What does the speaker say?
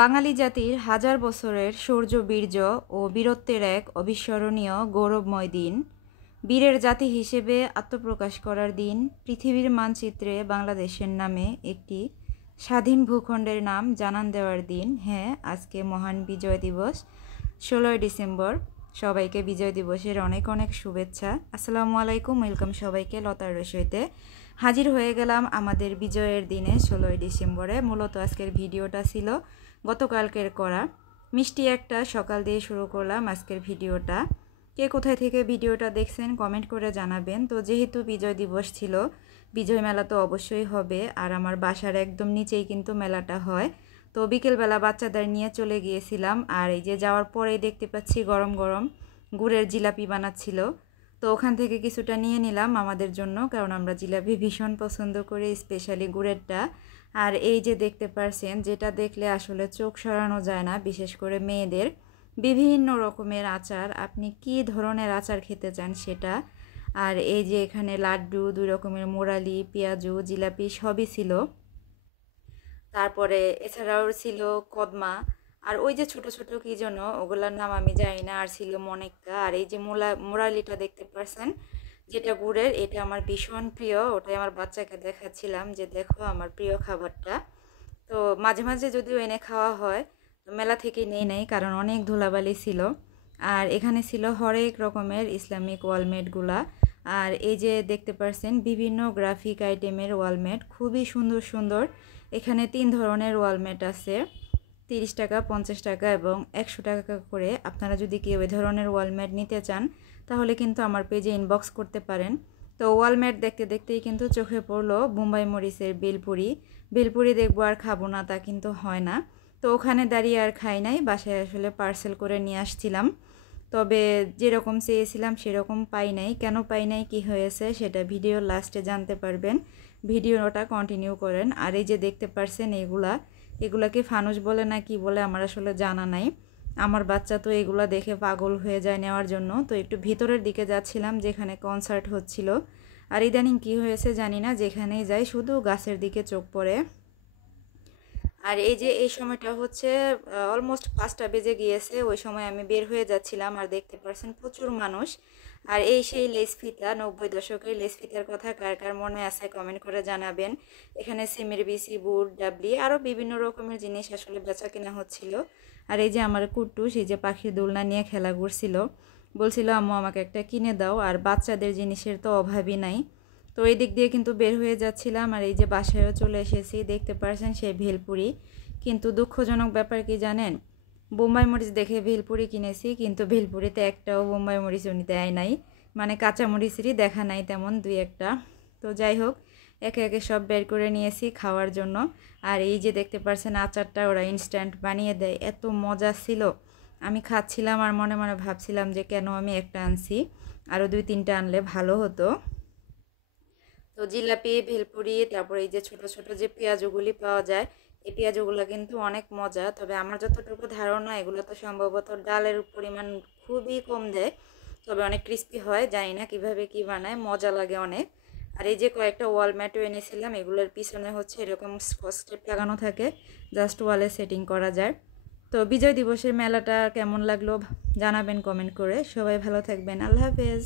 বাঙালি জাতির হাজার বছরের শৌর্য বীর্য ও বীরত্বের এক অবিস্মরণীয় গৌরবময় দিন। বীরের জাতি হিসেবে আত্মপ্রকাশ করার দিন। পৃথিবীর মানচিত্রে বাংলাদেশের নামে একটি স্বাধীন ভূখণ্ডের নাম জানান দেওয়ার দিন। হ্যাঁ, আজকে মহান বিজয় দিবস, 16ই ডিসেম্বর। সবাইকে বিজয় দিবসের অনেক অনেক শুভেচ্ছা। আসসালামু আলাইকুম, ওয়েলকাম সবাইকে লতার রসইতে। হাজির হয়ে গেলাম আমাদের বিজয়ের দিনে 16ই ডিসেম্বরে। মূলত আজকের ভিডিওটা ছিল গতকালকের করা। মিষ্টি একটা সকাল দিয়ে শুরু করলাম আজকের ভিডিওটা। কে কোথায় থেকে ভিডিওটা দেখছেন কমেন্ট করে জানাবেন। তো যেহেতু বিজয় দিবস ছিল, বিজয় মেলা তো অবশ্যই হবে, আর আমার বাসার একদম নিচেই কিন্তু মেলাটা হয়। তো বিকেলবেলা বাচ্চাদের নিয়ে চলে গিয়েছিলাম, আর এই যে যাওয়ার পরেই দেখতে পাচ্ছি গরম গরম গুড়ের জিলাপি বানাচ্ছিল। তো ওখান থেকে কিছুটা নিয়ে নিলাম আমাদের জন্য, কারণ আমরা জিলাপি ভীষণ পছন্দ করি, স্পেশালি গুড়েরটা। আর এই যে দেখতে পারছেন, যেটা দেখলে আসলে চোখ সরানো যায় না, বিশেষ করে মেয়েদের বিভিন্ন রকমের আচার। আপনি কি ধরনের আচার খেতে চান সেটা। আর এই যে এখানে লাড্ডু, 2 রকমের মোরালি, পেঁয়াজু, জিলাপি সবই ছিল। তারপরে এছাড়াও ছিল কদমা, আর ওই যে ছোট ছোট কি যেন, ওগুলোর নাম আমি জানি না, আর ছিল মনেক্কা। আর এই যে মোরালিটা দেখতে পারছেন, যেটা গুড়ের, এটা আমার ভীষণ প্রিয়। ওটাই আমার বাচ্চাকে দেখাচ্ছিলাম যে দেখো আমার প্রিয় খাবারটা। তো মাঝে মাঝে যদিও এনে খাওয়া হয়, তো মেলা থেকে নেই নাই, কারণ অনেক ধুলাবালি ছিল। আর এখানে ছিল হরেক রকমের ইসলামিক ওয়ালমেটগুলা। আর এই যে দেখতে পারছেন বিভিন্ন গ্রাফিক আইটেমের ওয়ালমেট, খুবই সুন্দর সুন্দর। এখানে 3 ধরনের ওয়ালমেট আছে, 30 টাকা, 50 টাকা এবং 100 টাকা করে। আপনারা যদি কেউ এ ধরনের ওয়ালমেট নিতে চান, তাহলে কিন্তু আমার পেজে ইনবক্স করতে পারেন। তো ওয়ালমেট দেখতে দেখতেই কিন্তু চোখে পড়লো বোম্বাই মরিচের বেলপুরি। বেলপুরি দেখবো আর খাবো না, তা কিন্তু হয় না। তো ওখানে দাঁড়িয়ে আর খাই নাই, বাসায় আসলে পার্সেল করে নিয়ে আসছিলাম। তবে যেরকম চেয়েছিলাম সেরকম পাই নাই। কেন পাই নাই, কী হয়েছে, সেটা ভিডিওর লাস্টে জানতে পারবেন। ভিডিওটা কন্টিনিউ করেন। আর এই যে দেখতে পারছেন, এগুলাকে ফানুস বলে না কি বলে আমার আসলে জানা নাই। আমার বাচ্চা তো এগুলা দেখে পাগল হয়ে যায় নেওয়ার জন্য। তো একটু ভিতরের দিকে যাচ্ছিলাম, যেখানে কনসার্ট হচ্ছিল। আর ইদানিং কি হয়েছে জানি না, যেখানেই যাই শুধু গাছের দিকে চোখ পড়ে। আর এই যে এই সময়টা হচ্ছে অলমোস্ট 5টা বেজে গিয়েছে, ওই সময় আমি বের হয়ে যাচ্ছিলাম, আর দেখতে পারছেন প্রচুর মানুষ। আর এই সেই লেস ফিতা, 90 দশকের লেস ফিতার কথা কার কার মনে আছে কমেন্ট করে জানাবেন। এখানে সিমের বিসি, বুট, ডাবলি, আরও বিভিন্ন রকমের জিনিস আসলে বেচা কেনা হচ্ছিল। আর এই যে আমার কুট্টুস, এই যে পাখির দোলনা নিয়ে খেলা করছিল, বলছিল আম্মু আমাকে একটা কিনে দাও। আর বাচ্চাদের জিনিসের তো অভাবই নাই। তো এই দিক দিয়ে কিন্তু বের হয়ে যাচ্ছিলাম, আর এই যে বাসায়ও চলে এসেছি, দেখতে পারছেন সেই ভেলপুরি। কিন্তু দুঃখজনক ব্যাপার কি জানেন, বোম্বাই মরিচ দেখে ভেলপুরি কিনেছি, কিন্তু ভেলপুরিতে একটাও বোম্বাই মরিচ উনি দেয় নাই, মানে কাঁচা মরিচেরই দেখা নাই তেমন 2-1টা। তো যাই হোক, একে একে সব বের করে নিয়েছি খাওয়ার জন্য। আর এই যে দেখতে পারছেন আচারটা ওরা ইনস্ট্যান্ট বানিয়ে দেয়, এত মজা ছিল। আমি খাচ্ছিলাম আর মনে মনে ভাবছিলাম যে কেন আমি একটা আনছি, আরও 2-3টা আনলে ভালো হতো। তো জিলাপি, ভেলপুরি, তারপরে এই যে ছোট ছোট যে পেঁয়াজগুলি পাওয়া যায়, এই পেঁয়াজগুলো কিন্তু অনেক মজা। তবে আমার যতটুকু ধারণা, এগুলো তো সম্ভবত ডালের পরিমাণ খুবই কম দেয়, তবে অনেক ক্রিস্পি হয়। জানি না কিভাবে কি বানায়, মজা লাগে অনেক। আর এই যে কয়েকটা ওয়ালম্যাটও এনেছিলাম, এগুলোর পিছনে হচ্ছে এরকম স্কচ টেপ লাগানো থাকে, জাস্ট ওয়ালে সেটিং করা যায়। তো বিজয় দিবসের মেলাটা কেমন লাগলো জানাবেন কমেন্ট করে। সবাই ভালো থাকবেন, আল্লাহ হাফেজ।